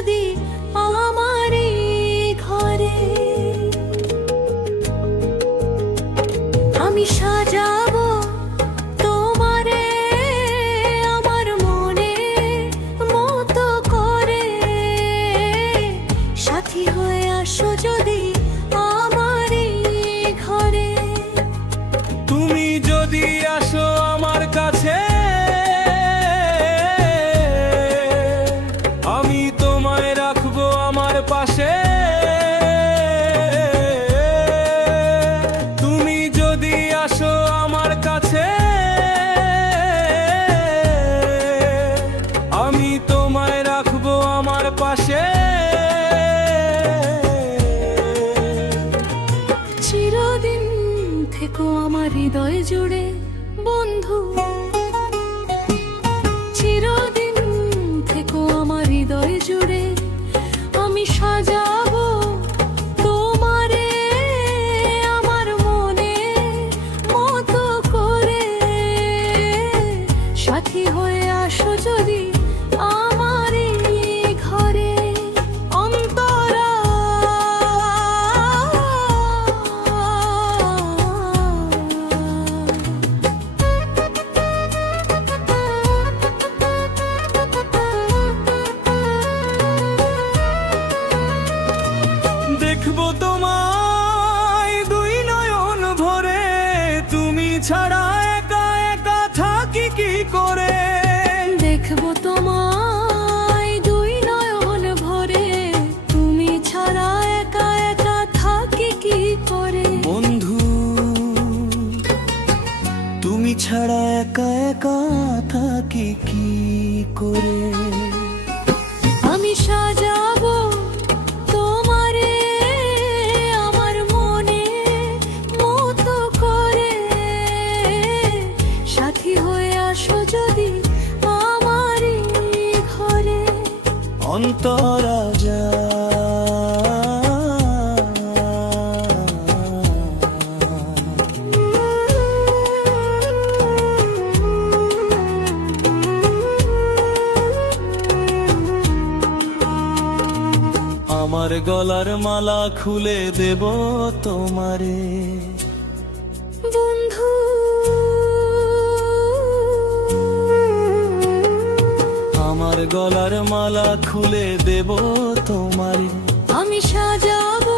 যদি আমারই ঘরে। আমি সাজাবো তোমারে আমার মনে মতো করে, সাথী হয়ে আসো যদি আমারই ঘরে। তুমি যদি আসো আমার কাছে, আমি তোমায় রাখবো আমার পাশে। তুমি যদি আসো আমার কাছে, আমি তোমায় রাখবো আমার পাশে। চিরদিন থেকো আমার হৃদয় জুড়ে বন্ধু, চিরদিন থেকো আমার হৃদয় জুড়ে। আমি সাজাবো তোমারে আমার মনে মতো করে, সাথী হয়ে আসো যদি আমারই ঘরে। অন্তরা দেখবো তোমায় দুই নয়ন ভরে, তুমি ছাড়া একা একা থাকি কি করে। দেখবো তোমায় দুই নয়ন ভরে, তুমি ছাড়া একা একা থাকি কি করে। বন্ধু তুমি ছাড়া একা একা থাকি কি করে। আমি সাজাবো তোমারে আমার মনে মতো করে, সাথী হয়ে আসো যদি আমারই ঘরে। অন্তরা যা আমার গলার মালা খুলে দেব তোমারে। বন্ধু আমার গলার মালা খুলে দেব তোমারে। আমি সাজাবো